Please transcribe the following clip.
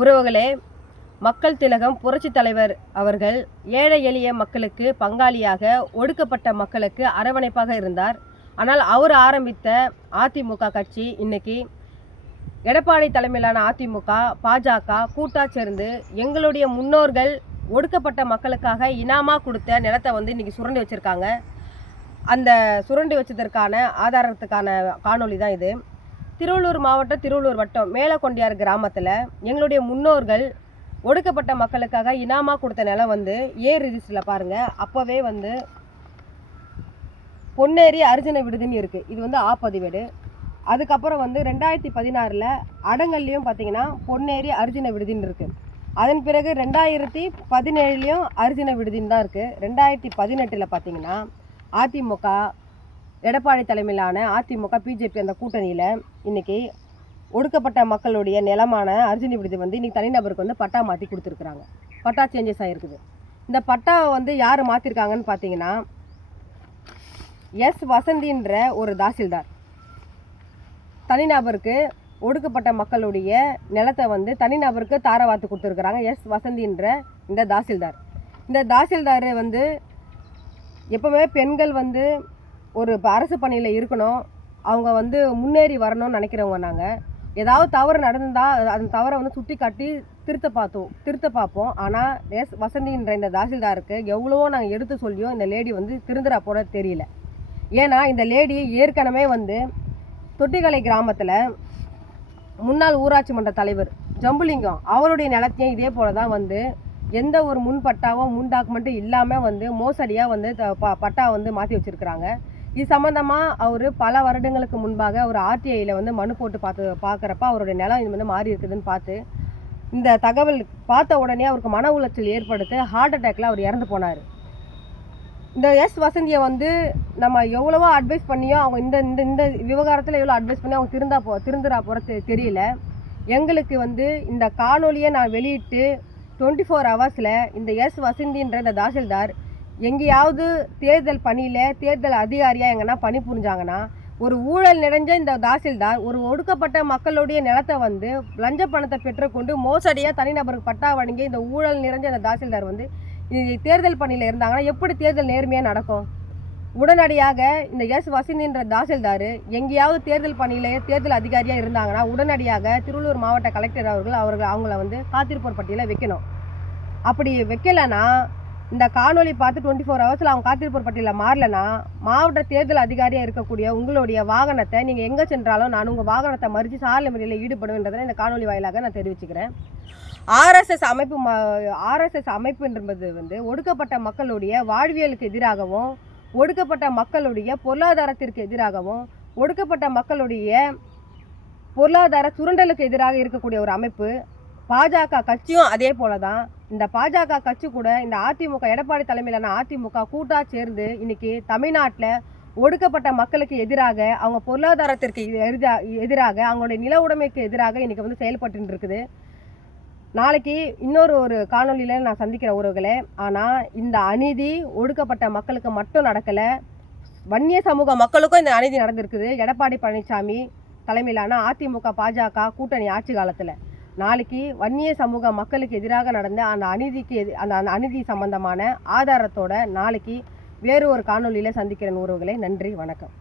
உறவுகளே, மக்கள் திலகம் புரட்சி தலைவர் அவர்கள் ஏழை எளிய மக்களுக்கு பங்காளியாக, ஒடுக்கப்பட்ட மக்களுக்கு அரவணைப்பாக இருந்தார். ஆனால் அவர் ஆரம்பித்த அதிமுக கட்சி இன்னைக்கு எடப்பாடி தலைமையிலான அதிமுக, பாஜக கூட்டா சேர்ந்து எங்களுடைய முன்னோர்கள் ஒடுக்கப்பட்ட மக்களுக்காக இனாமா கொடுத்த நிலத்தை இன்னைக்கு சுரண்டி வச்சிருக்காங்க. அந்த சுரண்டி வச்சதற்கான ஆதாரத்துக்கான காணொளி தான் இது. திருவள்ளூர் மாவட்டம், திருவள்ளூர் வட்டம் மேலக்கொண்டியார் கிராமத்தில் எங்களுடைய முன்னோர்கள் ஒடுக்கப்பட்ட மக்களுக்காக இனாமா கொடுத்த நிலம் ஏ ரிஜிஸ்டரில் பாருங்கள். அப்போவே பொன்னேரி அர்ஜுன விடுதின்னு இருக்குது. இது ஆ பதிவேடு. அதுக்கப்புறம் 2016 அடங்கல்லையும் பார்த்தீங்கன்னா பொன்னேரி அர்ஜுன விடுதின்னு இருக்குது. அதன் பிறகு 2017 அர்ஜுன விடுதின்னு தான் இருக்குது. 2018 பார்த்தீங்கன்னா அதிமுக, எடப்பாடி தலைமையிலான அதிமுக, பிஜேபி அந்த கூட்டணியில் இன்றைக்கி ஒடுக்கப்பட்ட மக்களுடைய நிலமான அர்ஜுனி விடுதி இன்றைக்கி தனிநபருக்கு பட்டா மாற்றி கொடுத்துருக்குறாங்க. பட்டா சேஞ்சஸ் ஆகிருக்குது. இந்த பட்டாவை யார் மாற்றிருக்காங்கன்னு பார்த்தீங்கன்னா எஸ் வசந்தின்ற ஒரு தாசில்தார் தனிநபருக்கு ஒடுக்கப்பட்ட மக்களுடைய நிலத்தை தனிநபருக்கு தாரவாத்து கொடுத்துருக்குறாங்க. எஸ் வசந்தின்ற இந்த தாசில்தார். இந்த தாசில்தார் எப்போவுமே பெண்கள் ஒரு அரசு பணியில் இருக்கணும், அவங்க முன்னேறி வரணும்னு நினைக்கிறவங்க. நாங்கள் ஏதாவது தவறு நடந்தால் அந்த தவறை சுட்டி காட்டி திருத்த பார்ப்போம். ஆனால் எஸ் வசந்தின்ற இந்த தாசில்தாருக்கு எவ்வளவோ நாங்கள் எடுத்து சொல்லியும் இந்த லேடி திருந்துறா போட தெரியல. ஏன்னா இந்த லேடி ஏற்கனவே தொட்டிகளை கிராமத்தில் முன்னாள் ஊராட்சி மன்ற தலைவர் ஜம்புலிங்கம் அவருடைய நிலத்தையும் இதே போல தான் எந்த ஒரு முன் பட்டாவும் முன் டாக்குமெண்ட்டும் இல்லாமல் மோசடியாக பட்டா மாற்றி வச்சுருக்குறாங்க. இது சம்மந்தமாக அவர் பல வருடங்களுக்கு முன்பாக அவர் ஆர்டிஐயில் மனு போட்டு பார்க்குறப்ப அவருடைய நிலம் இது மாறி இருக்குதுன்னு பார்த்து இந்த தகவல் பார்த்த உடனே அவருக்கு மன உளைச்சல் ஏற்படுத்தி ஹார்ட் அட்டாக்ல அவர் இறந்து போனார். இந்த எஸ் வசந்தியை நம்ம எவ்வளவோ அட்வைஸ் பண்ணியோ அவங்க இந்த இந்த இந்த விவகாரத்தில் எவ்வளோ அட்வைஸ் பண்ணி அவங்க திருந்துறா போகிற தெரியல. எங்களுக்கு இந்த காணொலியை நான் வெளியிட்டு 24 ஹவர்ஸில் இந்த எஸ் வசந்தின்ற இந்த தாசில்தார் எங்கேயாவது தேர்தல் பணியில் தேர்தல் அதிகாரியாக எங்கன்னா பணி புரிஞ்சாங்கன்னா, ஒரு ஊழல் நிறைஞ்ச இந்த தாசில்தார் ஒரு ஒடுக்கப்பட்ட மக்களுடைய நிலத்தை லஞ்ச பணத்தை பெற்றுக்கொண்டு மோசடியாக தனிநபருக்கு பட்டா வழங்கி இந்த ஊழல் நிறைஞ்ச இந்த தாசில்தார் தேர்தல் பணியில் இருந்தாங்கன்னா எப்படி தேர்தல் நேர்மையாக நடக்கும்? உடனடியாக இந்த எஸ் வசந்தின்ற தாசில்தார் எங்கேயாவது தேர்தல் பணியில் தேர்தல் அதிகாரியாக இருந்தாங்கன்னா உடனடியாக திருவள்ளூர் மாவட்ட கலெக்டர் அவங்கள காத்திருப்போர் பட்டியலில் வைக்கணும். அப்படி வைக்கலைன்னா இந்த காணொலி பார்த்து 24 ஹவர்ஸில் அவங்க காத்திருப்போர் பட்டியலில் மாறலைன்னா மாவட்ட தேர்தல் அதிகாரியாக இருக்கக்கூடிய உங்களுடைய வாகனத்தை நீங்கள் எங்கே சென்றாலும் நான் உங்கள் வாகனத்தை மறித்து சாலை முறையில் ஈடுபடுவேன்றதை இந்த காணொலி வாயிலாக நான் தெரிவிச்சுக்கிறேன். ஆர்எஸ்எஸ் அமைப்புன்றது ஒடுக்கப்பட்ட மக்களுடைய வாழ்வியலுக்கு எதிராகவும், ஒடுக்கப்பட்ட மக்களுடைய பொருளாதாரத்திற்கு எதிராகவும், ஒடுக்கப்பட்ட மக்களுடைய பொருளாதார சுரண்டலுக்கு எதிராக இருக்கக்கூடிய ஒரு அமைப்பு. பாஜக கட்சியும் அதே போல தான். இந்த பாஜக கட்சி கூட இந்த அதிமுக, எடப்பாடி தலைமையிலான அதிமுக கூட்டா சேர்ந்து இன்னைக்கு தமிழ்நாட்டில் ஒடுக்கப்பட்ட மக்களுக்கு எதிராக, அவங்க பொருளாதாரத்திற்கு எதிராக, அவங்களுடைய நில உடைமைக்கு எதிராக இன்னைக்கு செயல்பட்டு இருக்குது. நாளைக்கு ஒரு காணொலியில் நான் சந்திக்கிற உறவுகளே. ஆனால் இந்த அநீதி ஒடுக்கப்பட்ட மக்களுக்கு மட்டும் நடக்கலை, வன்னிய சமூக மக்களுக்கும் இந்த அநீதி நடந்திருக்குது. எடப்பாடி பழனிசாமி தலைமையிலான அதிமுக பாஜக கூட்டணி ஆட்சி காலத்தில் நாளைக்கு வன்னிய சமூக மக்களுக்கு எதிராக நடந்த அந்த அநீதி சம்பந்தமான ஆதாரத்தோட நாளைக்கு வேறு ஒரு காணொலியில் சந்திக்கிறேன் உறவுகளே. நன்றி, வணக்கம்.